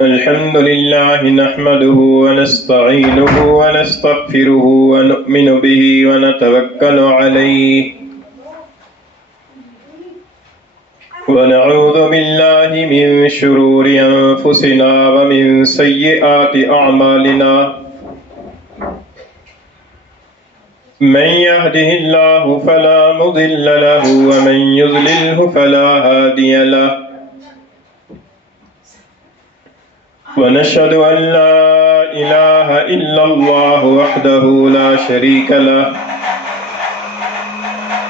الحمد لله نحمده ونستعينه ونستغفره ونؤمن به ونتوكل عليه ونعوذ بالله من شرور أنفسنا ومن سيئات أعمالنا من يهده الله فلا مضل له ومن يضلله فلا هادي له ونشهد أن لا إله إلا الله وحده لا شريك له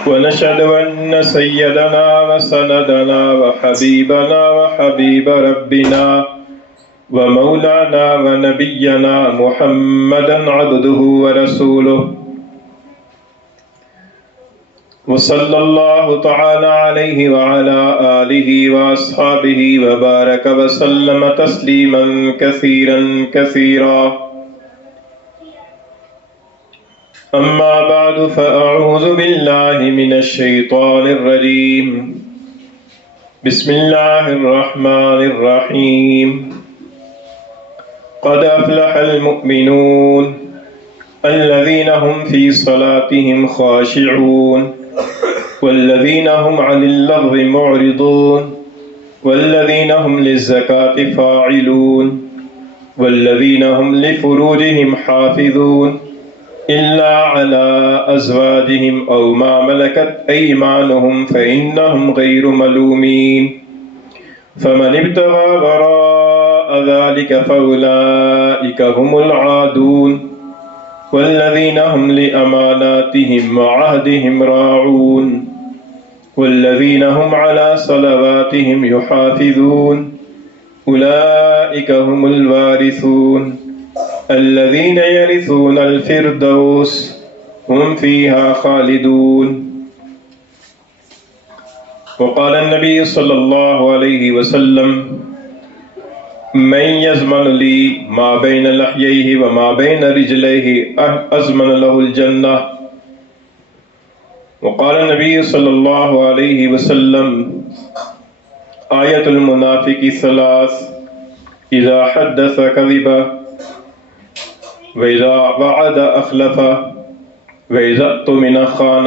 ونشهد أن سيدنا وسندنا وحبيبنا وحبيب ربنا ومولانا ونبينا محمدا عبده ورسوله وصلى الله تعالى عليه وعلى آله وأصحابه وبارك وسلم تسليما كثيرا كثيرا أما بعد فأعوذ بالله من الشيطان الرجيم بسم الله الرحمن الرحيم قد أفلح المؤمنون الذين هم في صلاتهم خاشعون والذين هم عن اللغو معرضون والذين هم للزكاة فاعلون والذين هم لفروجهم حافظون إلا على أزواجهم أو ما ملكت أيمانهم فإنهم غير ملومين فمن ابتغى وراء ذلك فأولئك هم العادون والذين هم لأماناتهم وعهدهم راعون والذين هم على صلواتهم يحافظون أولئك هم الوارثون الذين يرثون الفردوس هم فيها خالدون وقال النبي صلى الله عليه وسلم من يزمن لي ما بين لحييه وما بين رجليه أزمن له الجنة وقال النبي صلى الله عليه وسلم آية المنافق ثلاث إذا حدث كذب وإذا وعد أخلف وإذا اؤتمن خان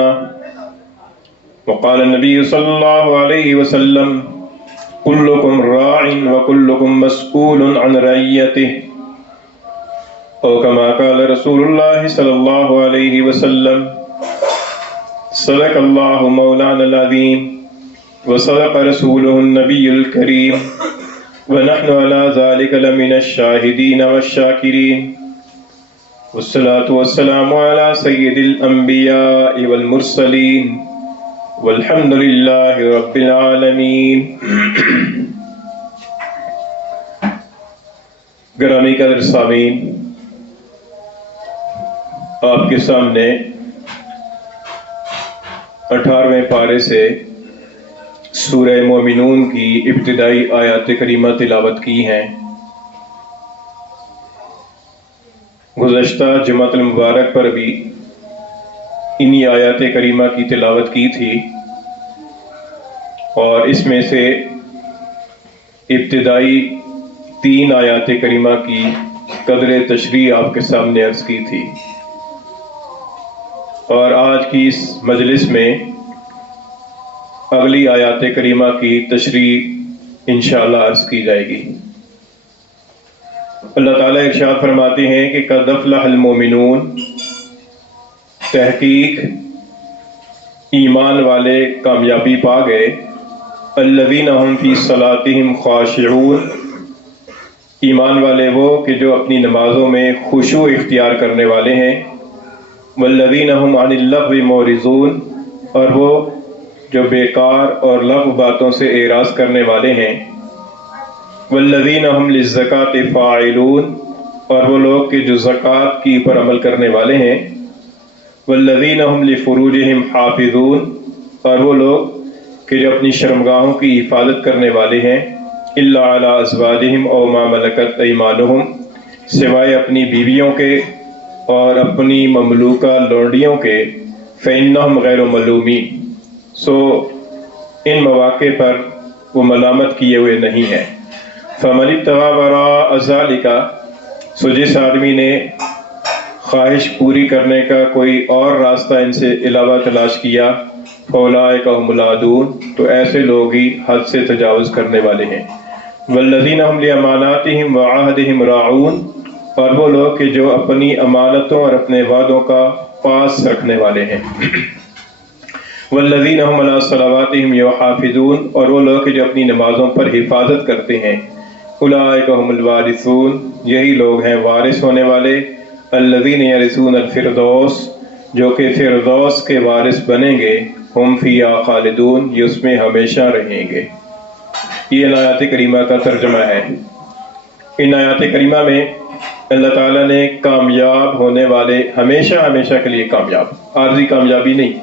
وقال النبي صلى الله عليه وسلم كلكم راع وكلكم مسؤول عن رعيته أو كما قال رسول الله صلى الله عليه وسلم صدق الله مولانا العظيم وصدق رسوله النبي الكريم ونحن على ذلك لمن الشاهدين والشاكرين والصلاة والسلام على سيد الأنبياء والمرسلين والحمد لله رب العالمین۔ گرامی قدر سامعین، آپ کے سامنے 18ویں پارے سے سورہ مومنون کی ابتدائی آیات کریمہ تلاوت کی ہیں۔ گزشتہ جمعۃ المبارک پر بھی انہی آیات کریمہ کی تلاوت کی تھی، اور اس میں سے ابتدائی 3 آیات کریمہ کی قدر تشریح آپ کے سامنے عرض کی تھی، اور آج کی اس مجلس میں اگلی آیات کریمہ کی تشریح انشاءاللہ عرض کی جائے گی۔ اللہ تعالیٰ ارشاد فرماتے ہیں کہ قد افلح المومنون، تحقیق ایمان والے کامیابی پا گئے، الذین هم فی صلاتہم خاشعون، ایمان والے وہ کہ جو اپنی نمازوں میں خشوع اختیار کرنے والے ہیں، والذین هم عن اللغو معرضون، اور وہ جو بیکار اور لغو باتوں سے اعراض کرنے والے ہیں، والذین هم للزکاة فاعلون، اور وہ لوگ کہ جو زکوٰۃ کی پر عمل کرنے والے ہیں، والذین هم لفروجہم حافظون، اور وہ لوگ کہ جو اپنی شرمگاہوں کی حفاظت کرنے والے ہیں، الا علی ازواجہم او ما ملکت ایمانہم، سوائے اپنی بیویوں کے اور اپنی مملوکہ لونڈیوں کے، فإنہم غیر ملومین، سو ان مواقع پر وہ ملامت کیے ہوئے نہیں ہے۔ فمن ابتغى وراء ذلك، سو جس آدمی نے خواہش پوری کرنے کا کوئی اور راستہ ان سے علاوہ تلاش کیا، فاولئک هم العادون، تو ایسے لوگ ہی حد سے تجاوز کرنے والے ہیں۔ والذین هم لاماناتهم وعہدهم راعون، اور وہ لوگ کہ جو اپنی امانتوں اور اپنے وعدوں کا پاس رکھنے والے ہیں۔ والذین هم علی صلواتهم یحافظون، اور وہ لوگ کہ جو اپنی نمازوں پر حفاظت کرتے ہیں۔ اولئک هم الوارثون، یہی لوگ ہیں وارث ہونے والے۔ الذین یرثون الفردوس، جو کہ فردوس کے وارث بنیں گے۔ ہم فیہا خالدون، یہ اس میں ہمیشہ رہیں گے۔ یہ ان آیات کریمہ کا ترجمہ ہے۔ ان آیات کریمہ میں اللہ تعالیٰ نے کامیاب ہونے والے، ہمیشہ ہمیشہ کے لیے کامیاب، عارضی کامیابی نہیں،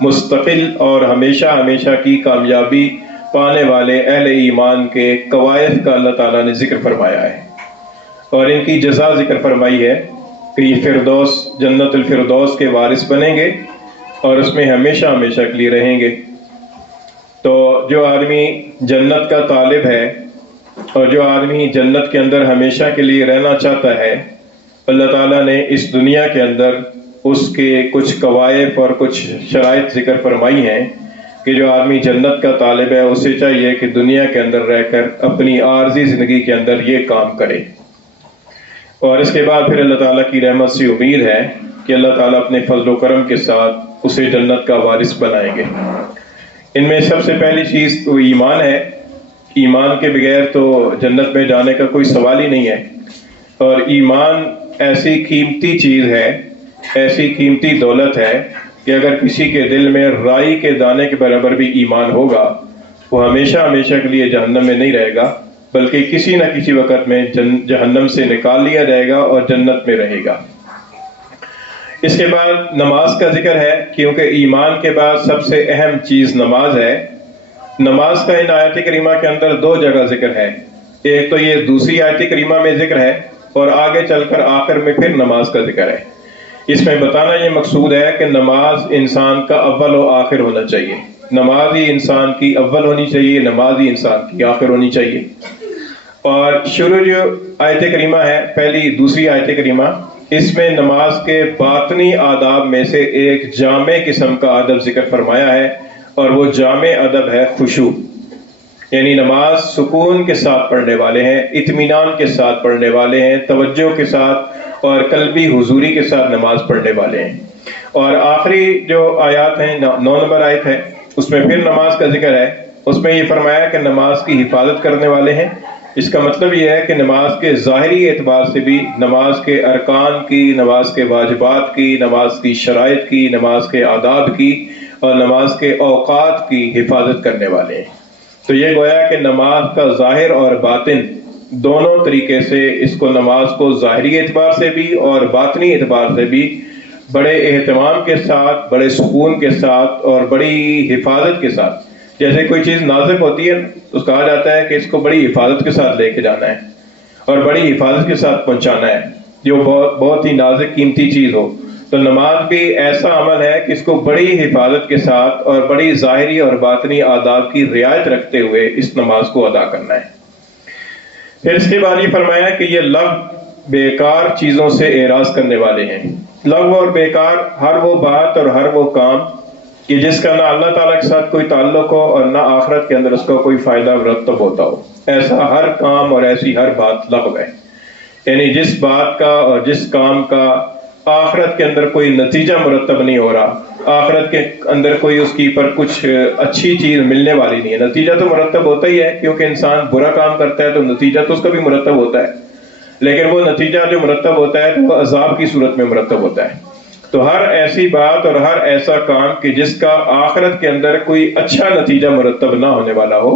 مستقل اور ہمیشہ ہمیشہ کی کامیابی پانے والے اہل ایمان کے قواعد کا اللہ تعالیٰ نے ذکر فرمایا ہے، اور ان کی جزا ذکر فرمائی ہے کہ یہ فردوس، جنت الفردوس کے وارث بنیں گے اور اس میں ہمیشہ ہمیشہ کے لیے رہیں گے۔ تو جو آدمی جنت کا طالب ہے اور جو آدمی جنت کے اندر ہمیشہ کے لیے رہنا چاہتا ہے، اللہ تعالیٰ نے اس دنیا کے اندر اس کے کچھ قواعد اور کچھ شرائط ذکر فرمائی ہیں کہ جو آدمی جنت کا طالب ہے اسے چاہیے کہ دنیا کے اندر رہ کر اپنی عارضی زندگی کے اندر یہ کام کرے، اور اس کے بعد پھر اللہ تعالیٰ کی رحمت سے امید ہے کہ اللہ تعالیٰ اپنے فضل و کرم کے ساتھ اسے جنت کا وارث بنائیں گے۔ ان میں سب سے پہلی چیز تو ایمان ہے۔ ایمان کے بغیر تو جنت میں جانے کا کوئی سوال ہی نہیں ہے، اور ایمان ایسی قیمتی چیز ہے، ایسی قیمتی دولت ہے کہ اگر کسی کے دل میں رائی کے دانے کے برابر بھی ایمان ہوگا، وہ ہمیشہ ہمیشہ کے لیے جہنم میں نہیں رہے گا، بلکہ کسی نہ کسی وقت میں جہنم سے نکال لیا جائے گا اور جنت میں رہے گا۔ اس کے بعد نماز کا ذکر ہے، کیونکہ ایمان کے بعد سب سے اہم چیز نماز ہے۔ نماز کا ان آیت کریمہ کے اندر دو جگہ ذکر ہے، ایک تو یہ دوسری آیت کریمہ میں ذکر ہے، اور آگے چل کر آخر میں پھر نماز کا ذکر ہے۔ اس میں بتانا یہ مقصود ہے کہ نماز انسان کا اول و آخر ہونا چاہیے، نماز ہی انسان کی اول ہونی چاہیے، نماز ہی انسان کی آخر ہونی چاہیے۔ اور شروع جو آیت کریمہ ہے، پہلی دوسری آیت کریمہ، اس میں نماز کے باطنی آداب میں سے ایک جامع قسم کا ادب ذکر فرمایا ہے، اور وہ جامع ادب ہے خشوع، یعنی نماز سکون کے ساتھ پڑھنے والے ہیں، اطمینان کے ساتھ پڑھنے والے ہیں، توجہ کے ساتھ اور قلبی حضوری کے ساتھ نماز پڑھنے والے ہیں۔ اور آخری جو آیات ہیں، 9 نمبر آیت ہے، اس میں پھر نماز کا ذکر ہے۔ اس میں یہ فرمایا کہ نماز کی حفاظت کرنے والے ہیں۔ اس کا مطلب یہ ہے کہ نماز کے ظاہری اعتبار سے بھی، نماز کے ارکان کی، نماز کے واجبات کی، نماز کی شرائط کی، نماز کے آداب کی اور نماز کے اوقات کی حفاظت کرنے والے ہیں۔ تو یہ گویا کہ نماز کا ظاہر اور باطن دونوں طریقے سے، اس کو نماز کو ظاہری اعتبار سے بھی اور باطنی اعتبار سے بھی بڑے اہتمام کے ساتھ، بڑے سکون کے ساتھ اور بڑی حفاظت کے ساتھ، جیسے کوئی چیز نازک ہوتی ہے تو کہا جاتا ہے کہ اس کو بڑی حفاظت کے ساتھ لے کے جانا ہے اور بڑی حفاظت کے ساتھ پہنچانا ہے، جو بہت ہی نازک قیمتی چیز ہو۔ تو نماز بھی ایسا عمل ہے کہ اس کو بڑی حفاظت کے ساتھ اور بڑی ظاہری اور باطنی آداب کی رعایت رکھتے ہوئے اس نماز کو ادا کرنا ہے۔ پھر اس کے بعد یہ فرمایا کہ یہ لغو، بیکار چیزوں سے اعراض کرنے والے ہیں۔ لغو اور بیکار ہر وہ بات اور ہر وہ کام کہ جس کا نہ اللہ تعالیٰ کے ساتھ کوئی تعلق ہو اور نہ آخرت کے اندر اس کا کوئی فائدہ مرتب ہوتا ہو، ایسا ہر کام اور ایسی ہر بات لغو ہے۔ یعنی جس بات کا اور جس کام کا آخرت کے اندر کوئی نتیجہ مرتب نہیں ہو رہا، آخرت کے اندر کوئی اس کی پر کچھ اچھی چیز ملنے والی نہیں ہے۔ نتیجہ تو مرتب ہوتا ہی ہے، کیونکہ انسان برا کام کرتا ہے تو نتیجہ تو اس کا بھی مرتب ہوتا ہے، لیکن وہ نتیجہ جو مرتب ہوتا ہے تو وہ عذاب کی صورت میں مرتب ہوتا ہے۔ تو ہر ایسی بات اور ہر ایسا کام کہ جس کا آخرت کے اندر کوئی اچھا نتیجہ مرتب نہ ہونے والا ہو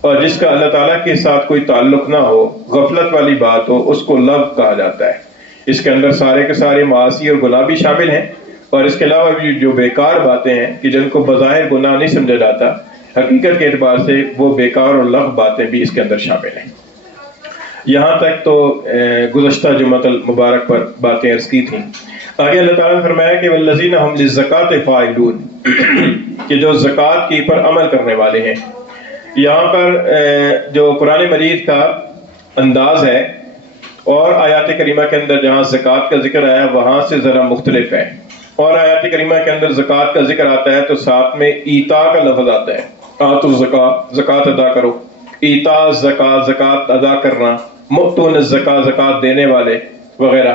اور جس کا اللہ تعالیٰ کے ساتھ کوئی تعلق نہ ہو، غفلت والی بات ہو، اس کو لغو کہا جاتا ہے۔ اس کے اندر سارے کے سارے معاصی اور گناہ بھی شامل ہیں، اور اس کے علاوہ بھی جو بیکار باتیں ہیں کہ جن کو بظاہر گناہ نہیں سمجھا جاتا، حقیقت کے اعتبار سے وہ بیکار اور لغو باتیں بھی اس کے اندر شامل ہیں۔ یہاں تک تو گزشتہ جمعۃ المبارک پر باتیں عرض کی تھیں۔ آگے اللہ تعالیٰ نے فرمایا کہ والذین هم للزکاۃ فاعلون، کہ جو زکوٰۃ کی پر عمل کرنے والے ہیں۔ یہاں پر جو قرآن مجید کا انداز ہے اور آیات کریمہ کے اندر جہاں زکوٰۃ کا ذکر آیا وہاں سے ذرا مختلف ہے. اور آیات کریمہ کے اندر زکوٰۃ کا ذکر آتا ہے تو ساتھ میں ایتا کا لفظ آتا ہے. آتوا الزکاۃ، زکوٰۃ ادا کرو. ایتا زکوٰۃ ادا کرنا، مؤتون الزکاۃ زکوٰۃ دینے والے وغیرہ.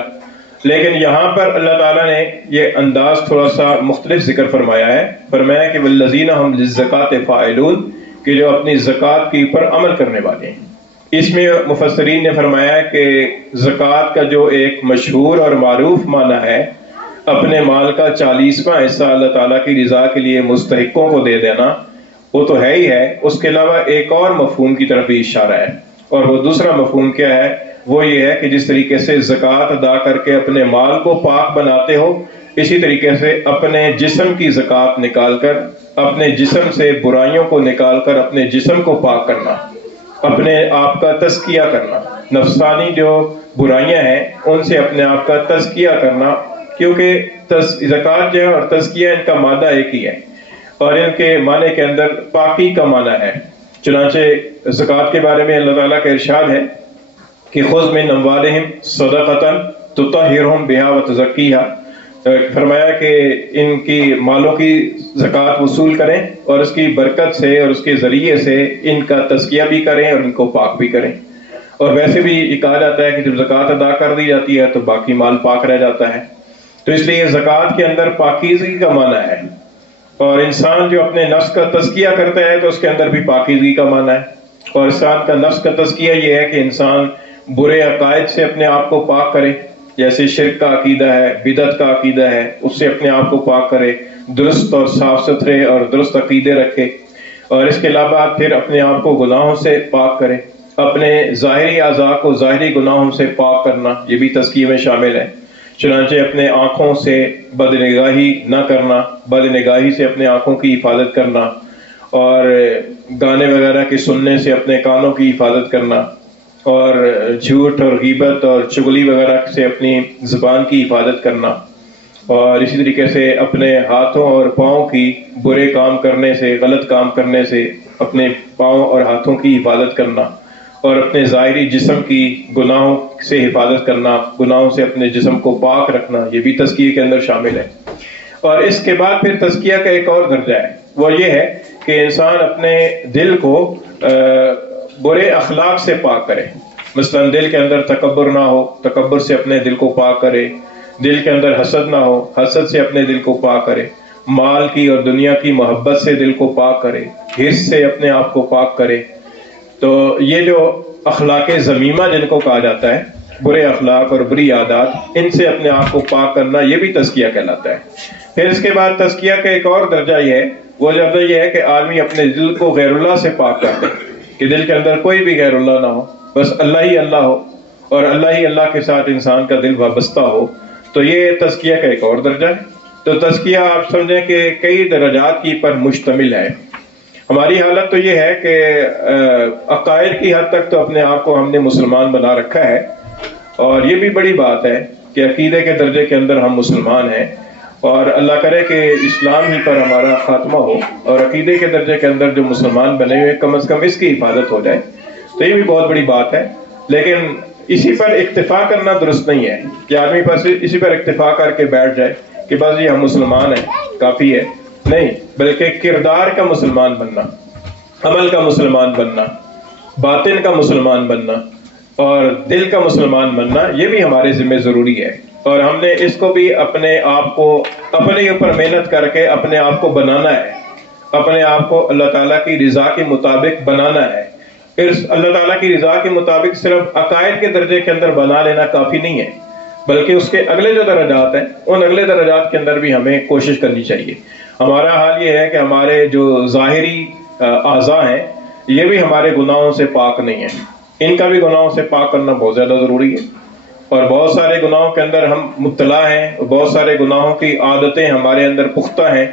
لیکن یہاں پر اللہ تعالیٰ نے یہ انداز تھوڑا سا مختلف ذکر فرمایا ہے. فرمایا کہ والذین هم للزکاۃ فاعلون، کہ جو اپنی زکوٰۃ کے اوپر عمل کرنے والے ہیں. اس میں مفسرین نے فرمایا کہ زکوٰۃ کا جو ایک مشہور اور معروف معنی ہے اپنے مال کا 40واں حصہ اللہ تعالیٰ کی رضا کے لیے مستحقوں کو دے دینا، وہ تو ہے ہی ہے. اس کے علاوہ ایک اور مفہوم کی طرف بھی اشارہ ہے، اور وہ دوسرا مفہوم کیا ہے؟ وہ یہ ہے کہ جس طریقے سے زکوٰۃ ادا کر کے اپنے مال کو پاک بناتے ہو، اسی طریقے سے اپنے جسم کی زکوٰۃ نکال کر، اپنے جسم سے برائیوں کو نکال کر اپنے جسم کو پاک کرنا، اپنے آپ کا تزکیہ کرنا، نفسانی جو برائیاں ہیں ان سے اپنے آپ کا تزکیہ کرنا. کیونکہ زکوٰۃ جو ہے اور تزکیہ ان کا مادہ ایک ہی ہے، اور ان کے معنی کے اندر پاکی کا معنی ہے. چنانچہ زکوٰۃ کے بارے میں اللہ تعالیٰ کا ارشاد ہے کہ خذ من اموالہم صدقۃ تطہرہم بہا وتزکیہا. فرمایا کہ ان کی مالوں کی زکوٰۃ وصول کریں اور اس کی برکت سے اور اس کے ذریعے سے ان کا تزکیہ بھی کریں اور ان کو پاک بھی کریں. اور ویسے بھی یہ کہا جاتا ہے کہ جب زکوٰۃ ادا کر دی جاتی ہے تو باقی مال پاک رہ جاتا ہے. تو اس لیے زکوٰۃ کے اندر پاکیزگی کا معنی ہے، اور انسان جو اپنے نفس کا تزکیہ کرتا ہے تو اس کے اندر بھی پاکیزگی کا معنی ہے. اور انسان کا نفس کا تزکیہ یہ ہے کہ انسان برے عقائد سے اپنے آپ کو پاک کرے، جیسے شرک کا عقیدہ ہے، بدعت کا عقیدہ ہے، اس سے اپنے آپ کو پاک کرے، درست اور صاف ستھرے اور درست عقیدے رکھے. اور اس کے علاوہ پھر اپنے آپ کو گناہوں سے پاک کرے، اپنے ظاہری اعضاء کو ظاہری گناہوں سے پاک کرنا، یہ بھی تزکیے میں شامل ہے. چنانچہ اپنے آنکھوں سے بد نگاہی نہ کرنا، بد نگاہی سے اپنے آنکھوں کی حفاظت کرنا، اور گانے وغیرہ کے سننے سے اپنے کانوں کی حفاظت کرنا، اور جھوٹ اور غیبت اور چغلی وغیرہ سے اپنی زبان کی حفاظت کرنا، اور اسی طریقے سے اپنے ہاتھوں اور پاؤں کی برے کام کرنے سے، غلط کام کرنے سے اپنے پاؤں اور ہاتھوں کی حفاظت کرنا، اور اپنے ظاہری جسم کی گناہوں سے حفاظت کرنا، گناہوں سے اپنے جسم کو پاک رکھنا، یہ بھی تزکیے کے اندر شامل ہے. اور اس کے بعد پھر تزکیہ کا ایک اور درجہ ہے، وہ یہ ہے کہ انسان اپنے دل کو برے اخلاق سے پاک کرے. مثلا دل کے اندر تکبر نہ ہو، تکبر سے اپنے دل کو پاک کرے. دل کے اندر حسد نہ ہو، حسد سے اپنے دل کو پاک کرے. مال کی اور دنیا کی محبت سے دل کو پاک کرے، حرص سے اپنے آپ کو پاک کرے. تو یہ جو اخلاق ذمیمہ جن کو کہا جاتا ہے، برے اخلاق اور بری عادات، ان سے اپنے آپ کو پاک کرنا، یہ بھی تزکیہ کہلاتا ہے. پھر اس کے بعد تزکیہ کا ایک اور درجہ یہ ہے، وہ درجہ یہ ہے کہ آدمی اپنے دل کو غیر اللہ سے پاک کر دے، کہ دل کے اندر کوئی بھی غیر اللہ نہ ہو، بس اللہ ہی اللہ ہو، اور اللہ ہی اللہ کے ساتھ انسان کا دل وابستہ ہو. تو یہ تزکیہ کا ایک اور درجہ ہے. تو تزکیہ آپ سمجھیں کہ کئی درجات کی پر مشتمل ہے. ہماری حالت تو یہ ہے کہ عقائد کی حد تک تو اپنے آپ کو ہم نے مسلمان بنا رکھا ہے، اور یہ بھی بڑی بات ہے کہ عقیدے کے درجے کے اندر ہم مسلمان ہیں، اور اللہ کرے کہ اسلام ہی پر ہمارا خاتمہ ہو اور عقیدے کے درجے کے اندر جو مسلمان بنے ہوئے کم از کم اس کی حفاظت ہو جائے. تو یہ بھی بہت بڑی بات ہے. لیکن اسی پر اکتفا کرنا درست نہیں ہے کہ آدمی بس اسی پر اکتفا کر کے بیٹھ جائے کہ بس یہ ہم مسلمان ہیں کافی ہے. نہیں، بلکہ کردار کا مسلمان بننا، عمل کا مسلمان بننا، باطن کا مسلمان بننا اور دل کا مسلمان بننا، یہ بھی ہمارے ذمہ ضروری ہے. اور ہم نے اس کو بھی اپنے آپ کو اپنے اوپر محنت کر کے اپنے آپ کو بنانا ہے، اپنے آپ کو اللہ تعالیٰ کی رضا کے مطابق بنانا ہے. پھر اللہ تعالیٰ کی رضا کے مطابق صرف عقائد کے درجے کے اندر بنا لینا کافی نہیں ہے، بلکہ اس کے اگلے جو درجات ہیں ان اگلے درجات کے اندر بھی ہمیں کوشش کرنی چاہیے. ہمارا حال یہ ہے کہ ہمارے جو ظاہری اعضاء ہیں یہ بھی ہمارے گناہوں سے پاک نہیں ہیں، ان کا بھی گناہوں سے پاک کرنا بہت زیادہ ضروری ہے. اور بہت سارے گناہوں کے اندر ہم مبتلا ہیں، بہت سارے گناہوں کی عادتیں ہمارے اندر پختہ ہیں،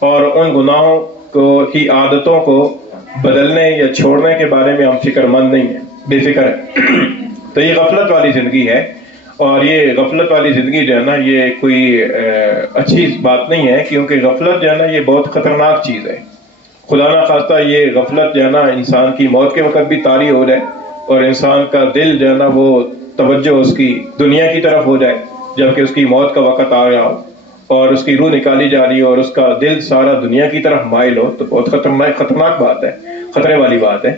اور ان گناہوں کی عادتوں کو بدلنے یا چھوڑنے کے بارے میں ہم فکر مند نہیں ہیں، بے فکر ہیں. تو یہ غفلت والی زندگی ہے، اور یہ غفلت والی زندگی جو ہے نا یہ کوئی اچھی بات نہیں ہے، کیونکہ غفلت جو ہے نا یہ بہت خطرناک چیز ہے. خدا نہ خواستہ یہ غفلت جو ہے نا انسان کی موت کے وقت بھی طاری ہو جائے اور انسان کا دل جو ہے نا وہ توجہ اس کی دنیا کی طرف ہو جائے جبکہ اس کی موت کا وقت آ رہا ہو اور اس کی روح نکالی جا رہی ہو اور اس کا دل سارا دنیا کی طرف مائل ہو، تو بہت خطرناک بات ہے، خطرے والی بات ہے۔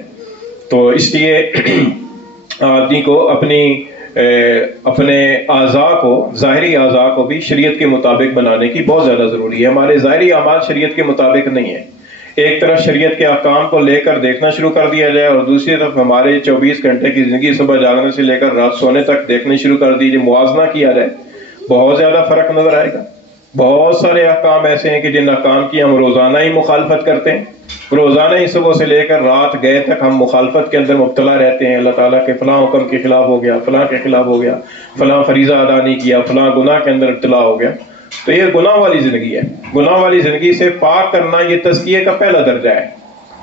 تو اس لیے آدمی کو اپنے اعضاء کو، ظاہری اعضاء کو بھی شریعت کے مطابق بنانے کی بہت زیادہ ضروری ہے۔ ہمارے ظاہری اعمال شریعت کے مطابق نہیں ہے۔ ایک طرف شریعت کے احکام کو لے کر دیکھنا شروع کر دیا جائے اور دوسری طرف ہمارے 24 گھنٹے کی زندگی صبح جاگنے سے لے کر رات سونے تک دیکھنے شروع کر دیجیے، موازنہ کیا جائے، بہت زیادہ فرق نظر آئے گا۔ بہت سارے احکام ایسے ہیں کہ جن احکام کی ہم روزانہ ہی مخالفت کرتے ہیں، روزانہ ہی صبح سے لے کر رات گئے تک ہم مخالفت کے اندر مبتلا رہتے ہیں۔ اللہ تعالیٰ کے فلاں حکم کے خلاف ہو گیا، فلاں کے خلاف ہو گیا، فلاں فریضہ ادا نہیں کیا، فلاں گناہ کے اندر ابتلا ہو گیا۔ تو یہ گناہ والی زندگی ہے۔ گناہ والی زندگی سے پاک کرنا یہ تزکیے کا پہلا درجہ ہے۔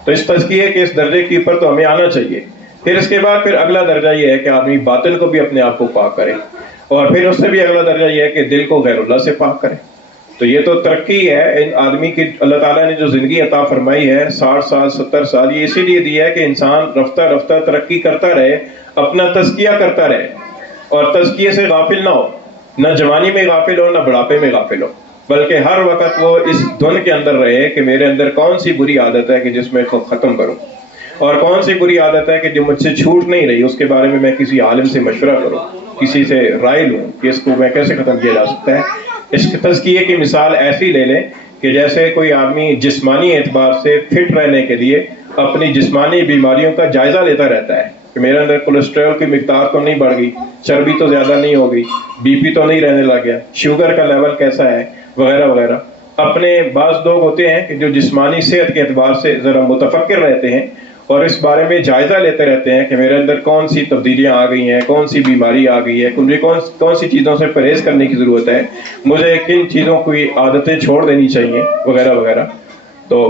تو اس تزکیے کے اس درجے کے اوپر تو ہمیں آنا چاہیے۔ پھر اس کے بعد پھر اگلا درجہ یہ ہے کہ آدمی باطن کو بھی اپنے آپ کو پاک کرے، اور پھر اس سے بھی اگلا درجہ یہ ہے کہ دل کو غیر اللہ سے پاک کرے۔ تو یہ تو ترقی ہے ان آدمی کی۔ اللہ تعالیٰ نے جو زندگی عطا فرمائی ہے 60 سال 70 سال، یہ اسی لیے دیا ہے کہ انسان رفتہ رفتہ ترقی کرتا رہے، اپنا تزکیہ کرتا رہے اور تزکیے سے غافل نہ ہو، نہ جوانی میں غافل ہو نہ بڑھاپے میں غافل ہو، بلکہ ہر وقت وہ اس دھن کے اندر رہے کہ میرے اندر کون سی بری عادت ہے کہ جس میں کو ختم کروں، اور کون سی بری عادت ہے کہ جو مجھ سے چھوٹ نہیں رہی، اس کے بارے میں کسی عالم سے مشورہ کروں، کسی سے رائے لوں کہ اس کو میں کیسے ختم کیا جا سکتا ہے۔ اس تزکیے کی مثال ایسی لے لیں کہ جیسے کوئی آدمی جسمانی اعتبار سے فٹ رہنے کے لیے اپنی جسمانی بیماریوں کا جائزہ لیتا رہتا ہے کہ میرے اندر کولیسٹرول کی مقدار تو نہیں بڑھ گئی، چربی تو زیادہ نہیں ہو گئی، بی پی تو نہیں رہنے لگ گیا، شوگر کا لیول کیسا ہے، وغیرہ وغیرہ۔ اپنے بعض لوگ ہوتے ہیں کہ جو جسمانی صحت کے اعتبار سے ذرا متفکر رہتے ہیں اور اس بارے میں جائزہ لیتے رہتے ہیں کہ میرے اندر کون سی تبدیلیاں آ گئی ہیں، کون سی بیماری آ گئی ہے، مجھے کون سی چیزوں سے پرہیز کرنے کی ضرورت ہے، مجھے کن چیزوں کی عادتیں چھوڑ دینی چاہیے، وغیرہ وغیرہ۔ تو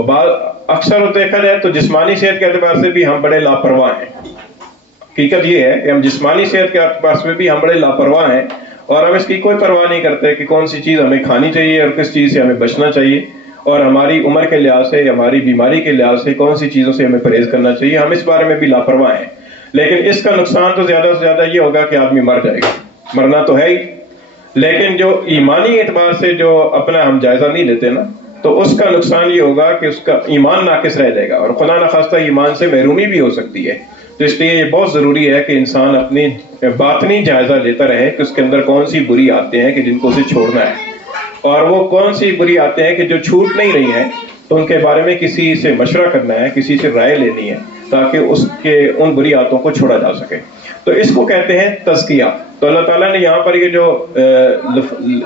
اکثر دیکھا جائے تو جسمانی صحت کے اعتبار سے بھی ہم بڑے لاپرواہ ہیں۔ حقیقت یہ ہے کہ ہم جسمانی صحت کے اعتبار سے بھی ہم بڑے لاپرواہ ہیں اور ہم اس کی کوئی پرواہ نہیں کرتے کہ کون سی چیز ہمیں کھانی چاہیے اور کس چیز سے ہمیں بچنا چاہیے، اور ہماری عمر کے لحاظ سے، ہماری بیماری کے لحاظ سے کون سی چیزوں سے ہمیں پرہیز کرنا چاہیے، ہم اس بارے میں بھی لاپرواہ ہیں۔ لیکن اس کا نقصان تو زیادہ سے زیادہ یہ ہوگا کہ آدمی مر جائے گا، مرنا تو ہے ہی، لیکن جو ایمانی اعتبار سے جو اپنا ہم جائزہ نہیں لیتے نا، تو اس کا نقصان یہ ہوگا کہ اس کا ایمان ناقص رہ جائے گا اور خدا نخواستہ ایمان سے محرومی بھی ہو سکتی ہے۔ تو اس لیے یہ بہت ضروری ہے کہ انسان اپنی باطنی جائزہ لیتا رہے کہ اس کے اندر کون سی بری عادتیں ہیں کہ جن کو اسے چھوڑنا ہے، اور وہ کون سی بری عادتیں ہیں کہ جو چھوٹ نہیں رہی ہیں تو ان کے بارے میں کسی سے مشورہ کرنا ہے، کسی سے رائے لینی ہے تاکہ ان بری عادتوں کو چھوڑا جا سکے۔ تو اس کو کہتے ہیں تزکیہ۔ تو اللہ تعالیٰ نے یہاں پر یہ جو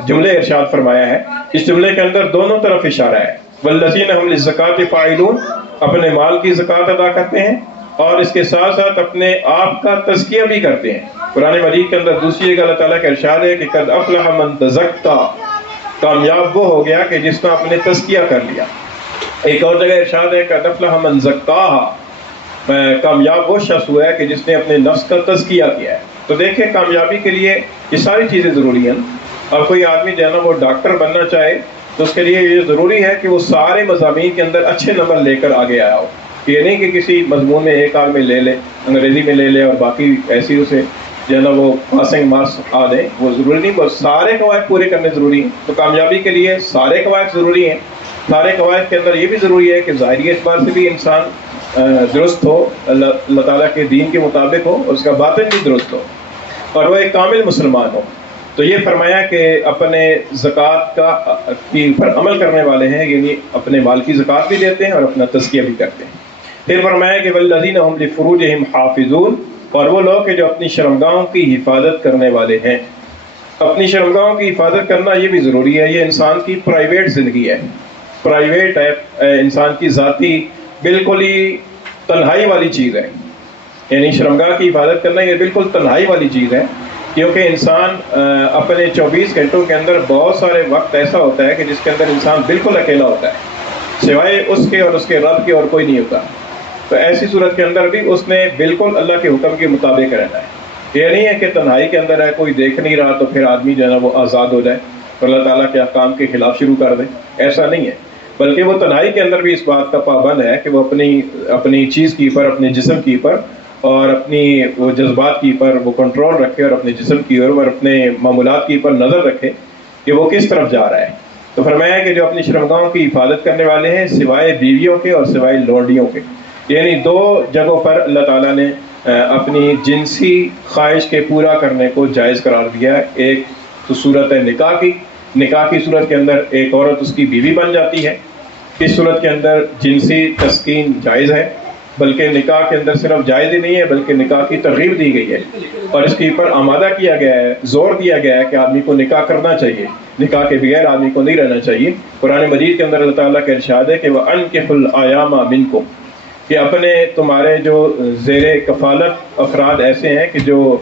جملے ارشاد فرمایا ہے، اس جملے کے اندر دونوں طرف اشارہ ہے۔ والذین هم للزکاۃ فاعلون، اپنے مال کی زکوٰۃ ادا کرتے ہیں اور اس کے ساتھ ساتھ اپنے آپ کا تزکیہ بھی کرتے ہیں۔ قرآن مجید کے اندر دوسری جگہ اللہ تعالیٰ کا ارشاد ہے کہ قد افلح من تزکیٰ، کامیاب وہ ہو گیا کہ جس نے اپنے تزکیہ کر لیا۔ ایک اور جگہ ارشاد ہے قد افلح من زکاھا، کامیاب وہ شخص ہوا ہے کہ جس نے اپنے نفس کا تزکیہ کیا ہے۔ تو دیکھیں کامیابی کے لیے یہ ساری چیزیں ضروری ہیں۔ اب کوئی آدمی جو ہے نا وہ ڈاکٹر بننا چاہے تو اس کے لیے یہ ضروری ہے کہ وہ سارے مضامین کے اندر اچھے نمبر لے کر آگے آیا ہو۔ یہ نہیں کہ کسی مضمون میں ایک آدھ میں لے لے، انگریزی میں لے لے اور باقی ایسی اسے جو ہے نا وہ پاسنگ مارکس آ دیں، وہ ضروری نہیں، بس سارے قواعد پورے کرنے ضروری ہیں۔ تو کامیابی کے لیے سارے قواعد ضروری ہیں۔ سارے قواعد کے اندر یہ بھی ضروری ہے کہ ظاہری اعتبار سے بھی انسان درست ہو، اللہ تعالیٰ کے دین کے مطابق ہو، اور اس کا باطن بھی درست ہو اور وہ ایک کامل مسلمان ہو۔ تو یہ فرمایا کہ اپنے زکوٰۃ کی پر عمل کرنے والے ہیں، یعنی اپنے مال کی زکوٰۃ بھی دیتے ہیں اور اپنا تزکیہ بھی کرتے ہیں۔ پھر فرمایا کہ والذین هم لفروجہم حافظون، اور وہ لوگ کہ جو اپنی شرمگاہوں کی حفاظت کرنے والے ہیں۔ اپنی شرمگاہوں کی حفاظت کرنا یہ بھی ضروری ہے۔ یہ انسان کی پرائیویٹ زندگی ہے، پرائیویٹ ہے، انسان کی ذاتی بالکل ہی تنہائی والی چیز ہے۔ یعنی شرمگاہ کی حفاظت کرنا یہ بالکل تنہائی والی چیز ہے، کیونکہ انسان اپنے 24 گھنٹوں کے اندر بہت سارے وقت ایسا ہوتا ہے کہ جس کے اندر انسان بالکل اکیلا ہوتا ہے، سوائے اس کے اور اس کے رب کے اور کوئی نہیں ہوتا۔ تو ایسی صورت کے اندر بھی اس نے بالکل اللہ کے حکم کے مطابق رہنا ہے۔ یہ نہیں ہے کہ تنہائی کے اندر ہے، کوئی دیکھ نہیں رہا تو پھر آدمی جو ہے نا وہ آزاد ہو جائے اور اللہ تعالیٰ کے احکام کے خلاف شروع کر دے، ایسا نہیں ہے۔ بلکہ وہ تنہائی کے اندر بھی اس بات کا پابند ہے کہ وہ اپنی چیز کی پر، اپنے جسم کی پر اور اپنی وہ جذبات کی پر وہ کنٹرول رکھے، اور اپنے جسم کی اور اپنے معمولات کی پر نظر رکھے کہ وہ کس طرف جا رہا ہے۔ تو فرمایا کہ جو اپنی شرمگاہوں کی حفاظت کرنے والے ہیں سوائے بیویوں کے اور سوائے لونڈیوں کے، یعنی دو جگہوں پر اللہ تعالیٰ نے اپنی جنسی خواہش کے پورا کرنے کو جائز قرار دیا ہے۔ ایک تو صورت ہے نکاح کی، نکاح کی صورت کے اندر ایک عورت اس کی بیوی بن جاتی ہے، اس صورت کے اندر جنسی تسکین جائز ہے، بلکہ نکاح کے اندر صرف جائز ہی نہیں ہے بلکہ نکاح کی ترغیب دی گئی ہے اور اس کے اوپر آمادہ کیا گیا ہے، زور دیا گیا ہے کہ آدمی کو نکاح کرنا چاہیے، نکاح کے بغیر آدمی کو نہیں رہنا چاہیے۔ قرآن مجید کے اندر اللہ تعالیٰ کا ارشاد ہے کہ وَأَنكِحُوا الْأَيَامَ مِنكُمْ، کہ اپنے تمہارے جو زیر کفالت افراد ایسے ہیں کہ جو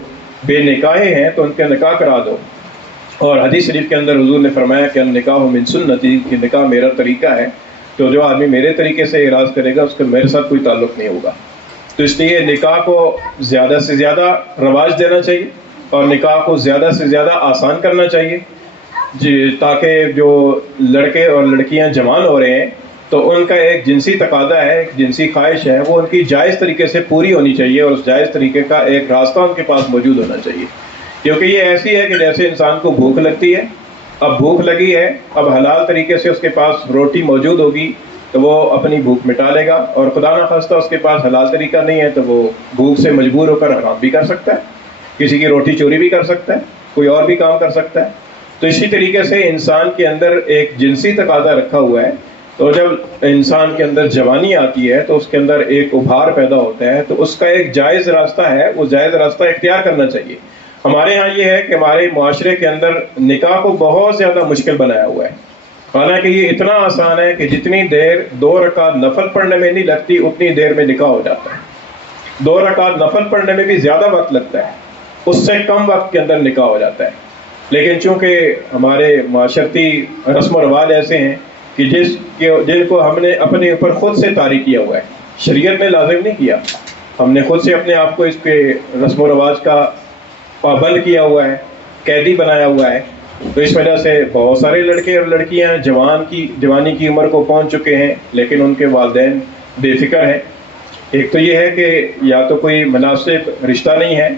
بے نکاحے ہیں تو ان کے نکاح کرا دو۔ اور حدیث شریف کے اندر حضور نے فرمایا کہ النکاح من سنتی، کہ نکاح میرا طریقہ ہے، تو جو آدمی میرے طریقے سے اعراض کرے گا اس کا میرے ساتھ کوئی تعلق نہیں ہوگا۔ تو اس لیے نکاح کو زیادہ سے زیادہ رواج دینا چاہیے اور نکاح کو زیادہ سے زیادہ آسان کرنا چاہیے، تاکہ جو لڑکے اور لڑکیاں جوان ہو رہے ہیں تو ان کا ایک جنسی تقاضا ہے، ایک جنسی خواہش ہے، وہ ان کی جائز طریقے سے پوری ہونی چاہیے اور اس جائز طریقے کا ایک راستہ ان کے پاس موجود ہونا چاہیے، کیونکہ یہ ایسی ہے کہ جیسے انسان کو بھوک لگتی ہے، اب بھوک لگی ہے، اب حلال طریقے سے اس کے پاس روٹی موجود ہوگی تو وہ اپنی بھوک مٹا لے گا، اور خدا نخواستہ اس کے پاس حلال طریقہ نہیں ہے تو وہ بھوک سے مجبور ہو کر حرام بھی کر سکتا ہے، کسی کی روٹی چوری بھی کر سکتا ہے، کوئی اور بھی کام کر سکتا ہے۔ تو اسی طریقے سے انسان کے اندر ایک جنسی تقاضا رکھا ہوا ہے، تو جب انسان کے اندر جوانی آتی ہے تو اس کے اندر ایک ابھار پیدا ہوتا ہے، تو اس کا ایک جائز راستہ ہے، وہ جائز راستہ اختیار کرنا چاہیے۔ ہمارے ہاں یہ ہے کہ ہمارے معاشرے کے اندر نکاح کو بہت زیادہ مشکل بنایا ہوا ہے، حالانکہ یہ اتنا آسان ہے کہ جتنی دیر 2 رکعت نفل پڑھنے میں نہیں لگتی اتنی دیر میں نکاح ہو جاتا ہے۔ 2 رکعت نفل پڑھنے میں بھی زیادہ وقت لگتا ہے، اس سے کم وقت کے اندر نکاح ہو جاتا ہے، لیکن چونکہ ہمارے معاشرتی رسم و رواج ایسے ہیں کہ جن کو ہم نے اپنے اوپر خود سے طاری کیا ہوا ہے، شریعت نے لازم نہیں کیا، ہم نے خود سے اپنے آپ کو اس کے رسم و رواج کا پابند کیا ہوا ہے، قیدی بنایا ہوا ہے، تو اس وجہ سے بہت سارے لڑکے اور لڑکیاں جوانی کی عمر کو پہنچ چکے ہیں لیکن ان کے والدین بے فکر ہیں۔ ایک تو یہ ہے کہ یا تو کوئی مناسب رشتہ نہیں ہے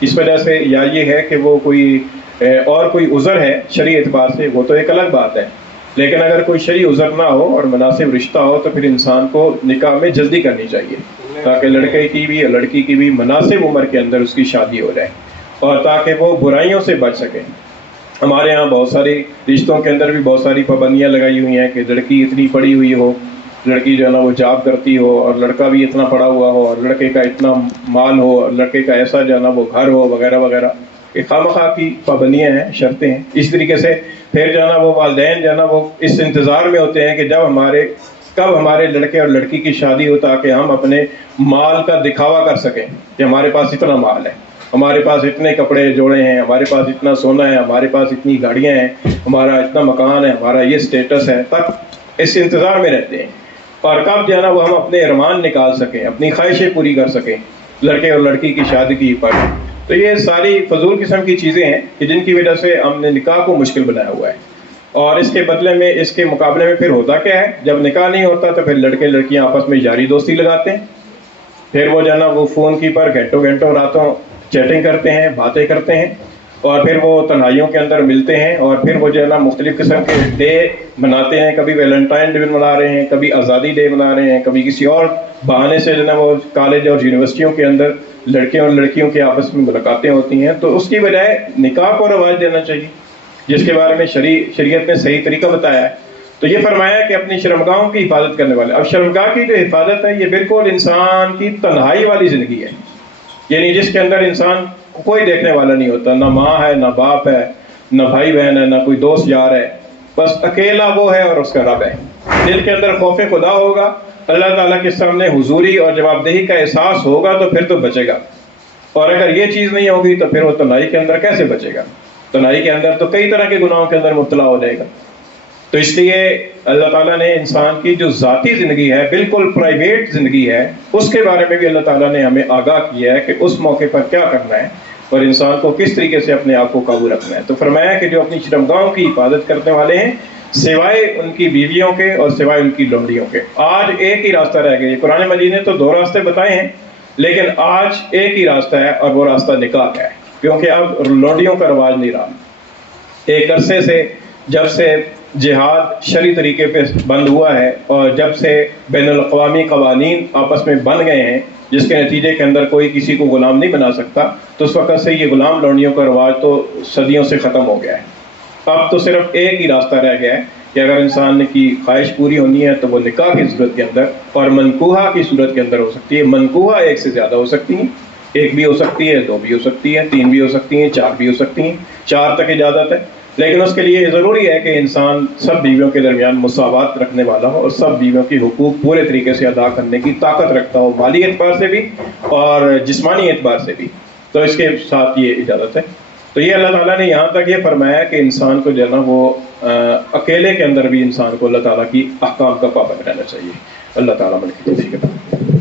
اس وجہ سے، یا یہ ہے کہ وہ کوئی عذر ہے شرعی اعتبار سے، وہ تو ایک الگ بات ہے، لیکن اگر کوئی شرعی عذر نہ ہو اور مناسب رشتہ ہو تو پھر انسان کو نکاح میں جلدی کرنی چاہیے تاکہ لڑکے کی بھی اور لڑکی کی بھی مناسب عمر کے اندر اس کی شادی ہو جائے اور تاکہ وہ برائیوں سے بچ سکیں۔ ہمارے ہاں بہت ساری رشتوں کے اندر بھی بہت ساری پابندیاں لگائی ہوئی ہیں کہ لڑکی اتنی پڑھی ہوئی ہو، لڑکی جو ہے نا وہ جاب کرتی ہو، اور لڑکا بھی اتنا پڑھا ہوا ہو، اور لڑکے کا اتنا مال ہو، اور لڑکے کا ایسا جو ہے نا وہ گھر ہو وغیرہ وغیرہ، یہ خواہ کی پابندیاں ہیں، شرطیں ہیں۔ اس طریقے سے پھر جو ہے نا وہ والدین جو ہے نا وہ اس انتظار میں ہوتے ہیں کہ کب ہمارے لڑکے اور لڑکی کی شادی ہو تاکہ ہم اپنے مال کا دکھاوا کر سکیں کہ ہمارے پاس اتنا مال ہے، ہمارے پاس اتنے کپڑے جوڑے ہیں، ہمارے پاس اتنا سونا ہے، ہمارے پاس اتنی گاڑیاں ہیں، ہمارا اتنا مکان ہے، ہمارا یہ سٹیٹس ہے، تب اس انتظار میں رہتے ہیں، اور کب جو ہے نا وہ ہم اپنے ارمان نکال سکیں، اپنی خواہشیں پوری کر سکیں لڑکے اور لڑکی کی شادی پر۔ تو یہ ساری فضول قسم کی چیزیں ہیں کہ جن کی وجہ سے ہم نے نکاح کو مشکل بنایا ہوا ہے، اور اس کے بدلے میں اس کے مقابلے میں پھر ہوتا کیا ہے، جب نکاح نہیں ہوتا تو پھر لڑکے لڑکیاں آپس میں یاری دوستی لگاتے ہیں، پھر وہ جو ہے نا وہ فون کی پر گھنٹوں گھنٹوں راتوں چیٹنگ کرتے ہیں، باتیں کرتے ہیں، اور پھر وہ تنہائیوں کے اندر ملتے ہیں، اور پھر وہ جو ہے نا مختلف قسم کے ڈے مناتے ہیں، کبھی ویلنٹائن ڈے منا رہے ہیں، کبھی آزادی ڈے منا رہے ہیں، کبھی کسی اور بہانے سے جو ہے نا وہ کالج اور یونیورسٹیوں کے اندر لڑکے اور لڑکیوں کے آپس میں ملاقاتیں ہوتی ہیں۔ تو اس کی بجائے نکاح کو رواج دینا چاہیے جس کے بارے میں شریعت نے صحیح طریقہ بتایا ہے۔ تو یہ فرمایا کہ اپنی شرمگاہوں کی حفاظت کرنے والے، اب شرمگاہ کی جو حفاظت ہے یہ بالکل انسان کی تنہائی والی زندگی ہے، یعنی جس کے اندر انسان کو کوئی دیکھنے والا نہیں ہوتا، نہ ماں ہے، نہ باپ ہے، نہ بھائی بہن ہے، نہ کوئی دوست یار ہے، بس اکیلا وہ ہے اور اس کا رب ہے۔ دل کے اندر خوف خدا ہوگا، اللہ تعالیٰ کے سامنے حضوری اور جواب دہی کا احساس ہوگا تو پھر تو بچے گا، اور اگر یہ چیز نہیں ہوگی تو پھر وہ تنہائی کے اندر کیسے بچے گا؟ تنہائی کے اندر تو کئی طرح کے گناہوں کے اندر مبتلا ہو جائے گا۔ تو اس لیے اللہ تعالیٰ نے انسان کی جو ذاتی زندگی ہے، بالکل پرائیویٹ زندگی ہے، اس کے بارے میں بھی اللہ تعالیٰ نے ہمیں آگاہ کیا ہے کہ اس موقع پر کیا کرنا ہے اور انسان کو کس طریقے سے اپنے آپ کو قابو رکھنا ہے۔ تو فرمایا کہ جو اپنی شرمگاہوں کی حفاظت کرنے والے ہیں سوائے ان کی بیویوں کے اور سوائے ان کی لونڈیوں کے۔ آج ایک ہی راستہ رہ گیا۔ قرآن مجید نے تو 2 راستے بتائے ہیں، لیکن آج ایک ہی راستہ ہے اور وہ راستہ نکاح کا ہے، کیونکہ اب لونڈیوں کا رواج نہیں رہا۔ ایک عرصے سے جب سے جہاد شرعی طریقے پہ بند ہوا ہے اور جب سے بین الاقوامی قوانین آپس میں بن گئے ہیں جس کے نتیجے کے اندر کوئی کسی کو غلام نہیں بنا سکتا، تو اس وقت سے یہ غلام لونڈیوں کا رواج تو صدیوں سے ختم ہو گیا ہے۔ اب تو صرف ایک ہی راستہ رہ گیا ہے کہ اگر انسان کی خواہش پوری ہونی ہے تو وہ نکاح کی صورت کے اندر اور منکوحہ کی صورت کے اندر ہو سکتی ہے۔ منکوحہ ایک سے زیادہ ہو سکتی ہیں، ایک بھی ہو سکتی ہے، 2 بھی ہو سکتی ہے، 3 بھی ہو سکتی ہیں، 4 بھی ہو سکتی ہیں، 4 تک اجازت ہے۔ لیکن اس کے لیے یہ ضروری ہے کہ انسان سب بیویوں کے درمیان مساوات رکھنے والا ہو اور سب بیویوں کی حقوق پورے طریقے سے ادا کرنے کی طاقت رکھتا ہو، مالی اعتبار سے بھی اور جسمانی اعتبار سے بھی، تو اس کے ساتھ یہ اجازت ہے۔ تو یہ اللہ تعالیٰ نے یہاں تک یہ فرمایا کہ انسان کو جو ہے نا وہ اکیلے کے اندر بھی انسان کو اللہ تعالیٰ کی احکام کا پابند رہنا چاہیے۔ اللہ تعالیٰ من کی توفیق عطا فرمائے۔